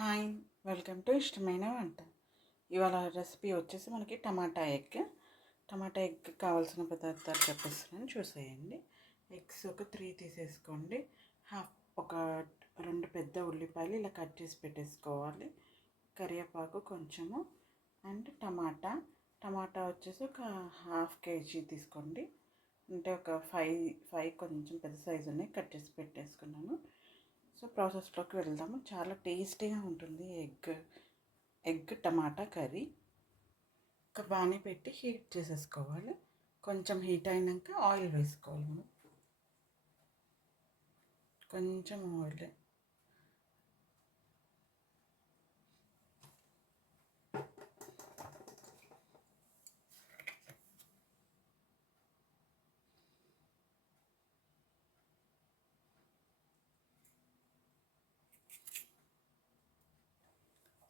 Hi, welcome to ఇష్టమైన వంట. ఇవాళ రెసిపీ వచ్చేసి మనకి టమాటా ఎగ్ కావాల్సిన పదార్థాలు చెప్పేస్తున్నాను, చూసేయండి. ఎగ్స్ ఒక 3 తీసేసుకోండి. ఒక 2 పెద్ద ఉల్లిపాయలు ఇలా కట్ చేసి పెట్టేసుకోవాలి. కరివేపాకు కొంచెము, అండ్ టమాటా వచ్చేసి ఒక 1/2 kg తీసుకోండి. అంటే ఒక 5 కొంచెం పెద్ద సైజు ఉన్నాయి, కట్ చేసి పెట్టేసుకున్నాను. సో ప్రాసెస్లోకి వెళ్దాము. చాలా టేస్టీగా ఉంటుంది ఎగ్ టమాటా కర్రీ. ఒక బాణీ పెట్టి హీట్ చేసేసుకోవాలి. కొంచెం హీట్ అయినాక ఆయిల్ వేసుకోవాలి. మనం కొంచెం ఆయిల్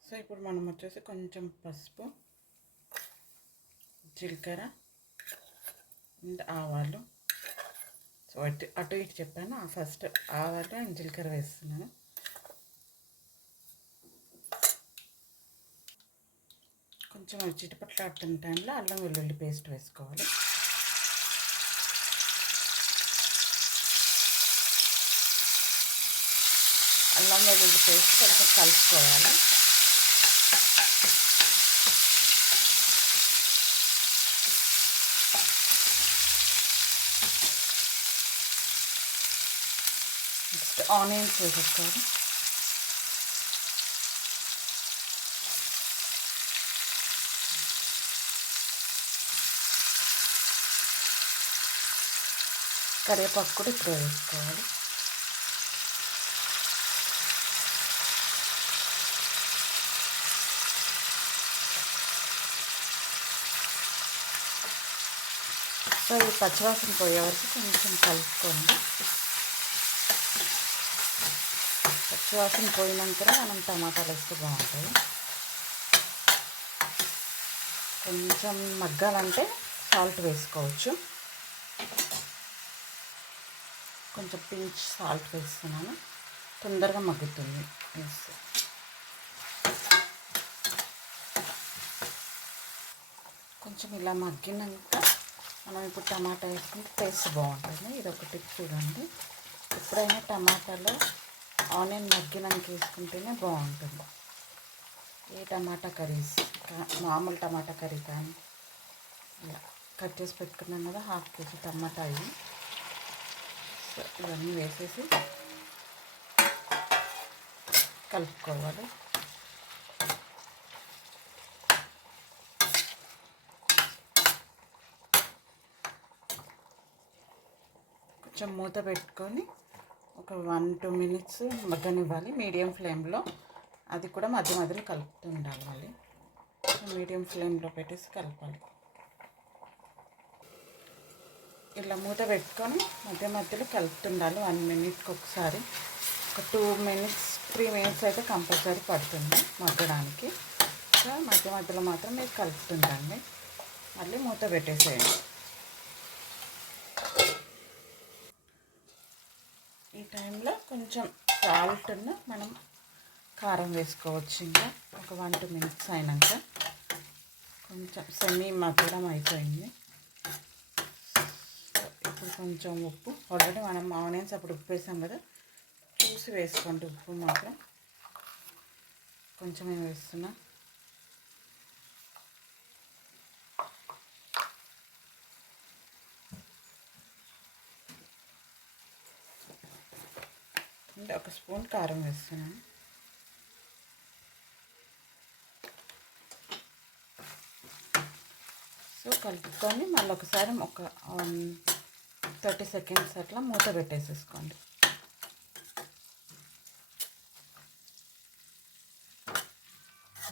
సో ఇప్పుడు మనం వచ్చేసి కొంచెం పసుపు, జీలకర్ర అండ్ ఆవాలు. సో అటు ఇటు చెప్పాను. ఫస్ట్ ఆవాలు అండ్ జీలకర్ర వేస్తున్నాను. కొంచెం చిటపట్లాడుతున్న టైంలో అల్లం వెల్లుల్లి పేస్ట్ వేసుకోవాలి. అల్లం వెల్లుల్లి పేస్ట్ కొంచెం కలుపుకోవాలి. నెక్స్ట్ ఆనియన్స్ వేసేసుకోవాలి. కరివేపాకు కూడా ఇప్పుడు వేసుకోవాలి. సో ఈ పచ్చివాసన పోయే వరకు కొంచెం కలుపుకోండి. పచ్చివాసన పోయినాకనే మనం టమాటాలు వేస్తే బాగుంటుంది. కొంచెం మగ్గాలంటే సాల్ట్ వేసుకోవచ్చు. కొంచెం పించ్ సాల్ట్ వేస్తున్నాను, తొందరగా మగ్గుతుంది. కొంచెం ఇలా మగ్గినాక మనం ఇప్పుడు టమాటా వేసుకుంటే టేస్ట్ బాగుంటుంది. ఇది ఒక టిప్ చూడండి. ఎప్పుడైనా టమాటాలో ఆనియన్ మగ్గినాక వేసుకుంటేనే బాగుంటుంది. ఏ టమాటా కర్రీస్, మామూలు టమాటా కర్రీ కానీ ఇలా కట్ చేసి పెట్టుకున్నాం కదా 1/2 kg టమాటా ఇవి. సో ఇవన్నీ వేసేసి కలుపుకోవాలి. కొంచెం మూత పెట్టుకొని ఒక 1-2 minutes మగ్గనివ్వాలి మీడియం ఫ్లేమ్లో. అది కూడా మధ్య మధ్యలో కలుపుతూ ఉండాలి. మళ్ళీ మీడియం ఫ్లేమ్లో పెట్టేసి కలపాలి. ఇలా మూత పెట్టుకొని మధ్య మధ్యలో కలుపుతుండాలి 1 minute ఒకసారి. ఒక 2 minutes 3 minutes అయితే కంపల్సరీ పడుతుంది మగ్గడానికి. సో మధ్య మధ్యలో మాత్రం మీరు కలుపుతుండండి. మళ్ళీ మూత పెట్టేసేయండి. ఈ టైంలో కొంచెం సాల్ట్ మనం కారం వేసుకోవచ్చు. ఇంకా ఒక 1-2 minutes అయినాక కొంచెం సెమీ మగ్గడం అయిపోయింది. ఇప్పుడు కొంచెం ఉప్పు, ఆల్రెడీ మనం ఆనియన్స్ అప్పుడు ఉప్పు వేసాం కదా, చూసి వేసుకోండి. ఉప్పు మాత్రం కొంచెం వేస్తున్నా. అంటే 1 స్పూన్ కారం వేస్తున్నాను. సో కలుపుకొని మళ్ళీ ఒకసారి ఒక 30 seconds అట్లా మూత పెట్టేసేసుకోండి.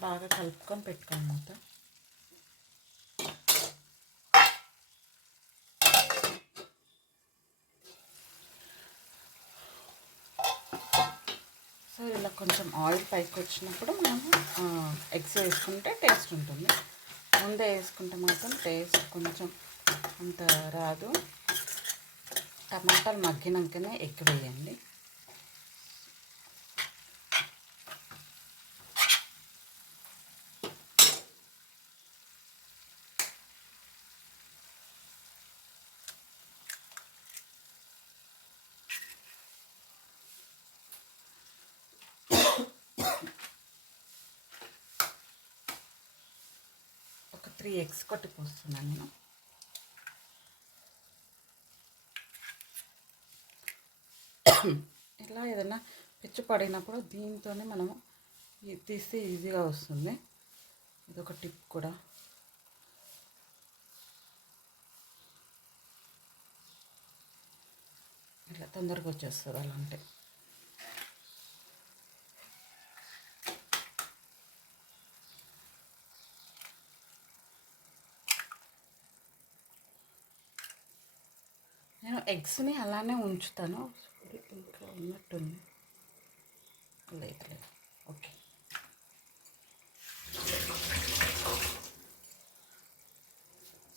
బాగా కలుపుకొని పెట్టుకోండి మూత. సో ఇలా కొంచెం ఆయిల్ పైకి వచ్చినప్పుడు మనము ఎగ్స్ వేసుకుంటే టేస్ట్ ఉంటుంది. ముందే వేసుకుంటే మాత్రం టేస్ట్ కొంచెం అంత రాదు. టమాటాలు మగ్గినాకనే ఎగ్ వేయండి. 3 ఎగ్స్ కొట్టి పోస్తున్నాను నేను. ఇలా ఏదైనా పిచ్చు పడినప్పుడు దీంతోనే మనము తీస్తే ఈజీగా వస్తుంది. ఇదొక టిప్ కూడా. ఇట్లా తొందరగా వచ్చేస్తుంది అలా అంటే. నేను ఎగ్స్ని అలానే ఉంచుతాను. ఇంకా ఉన్నట్టుంది. లేదు, ఓకే.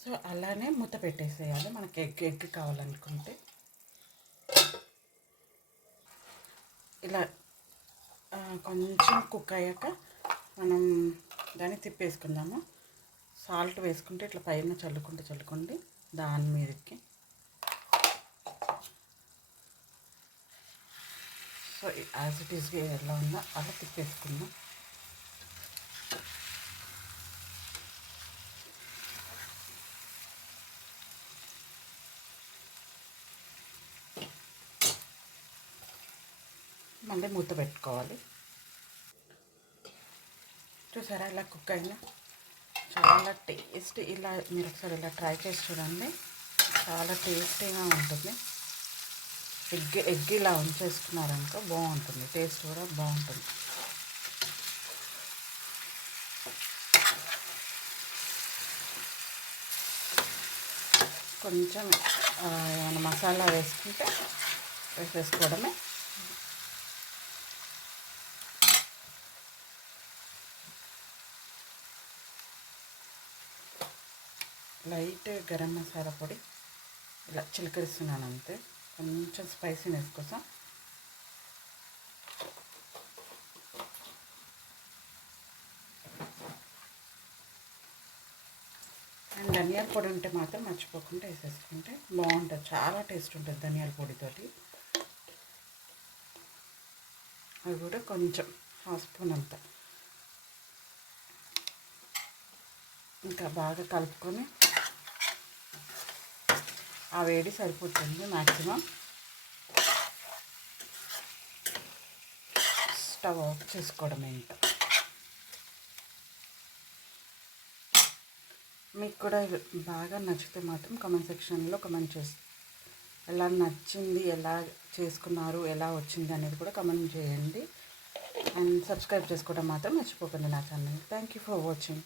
సో అలానే మూత పెట్టేసేయాలి మనకి ఎగ్ కావాలనుకుంటే. ఇలా కొంచెం కుక్ అయ్యాక మనం దాన్ని తిప్పేసుకుందాము. సాల్ట్ వేసుకుంటే ఇట్లా పైన చల్లుకోండి దాని మీదకి. సో యాజ్ ఇట్ ఈస్గా ఎలా ఉందో అలా తిప్పేసుకుందాం. మళ్ళీ మూత పెట్టుకోవాలి. చూసారా ఇలా కుక్ అయినా చాలా టేస్ట్. ఇలా మీరు ఒకసారి ఇలా ట్రై చేసి చూడండి, చాలా టేస్టీగా ఉంటుంది. ఎగ్ ఇలా ఉంచేసుకున్నారనుకో బాగుంటుంది, టేస్ట్ కూడా బాగుంటుంది. కొంచెం ఏమైనా మసాలా వేసుకుంటే వేసేసుకోవడమే. లైట్ గరం మసాలా పొడి ఇలా చిలకరిస్తున్నాను అంతే, కొంచెం స్పైసీనెస్ కోసం. అండ్ ధనియాల పొడి ఉంటే మాత్రం మర్చిపోకుండా వేసేసుకుంటే బాగుంటుంది, చాలా టేస్ట్ ఉంటుంది ధనియాల పొడితోటి. అది కూడా కొంచెం 1/2 స్పూన్ అంత. ఇంకా బాగా కలుపుకొని ఆ వేడి సరిపోతుంది మ్యాక్సిమం. స్టవ్ ఆఫ్ చేసుకోవడమే ఇంకా. మీకు కూడా బాగా నచ్చితే మాత్రం కామెంట్ సెక్షన్లో కామెంట్ చేసి ఎలా నచ్చింది, ఎలా చేసుకున్నారు, ఎలా వచ్చింది అనేది కూడా కామెంట్ చేయండి. అండ్ సబ్స్క్రైబ్ చేసుకోవడం మాత్రం మర్చిపోకండి నా channel. Thank you for watching.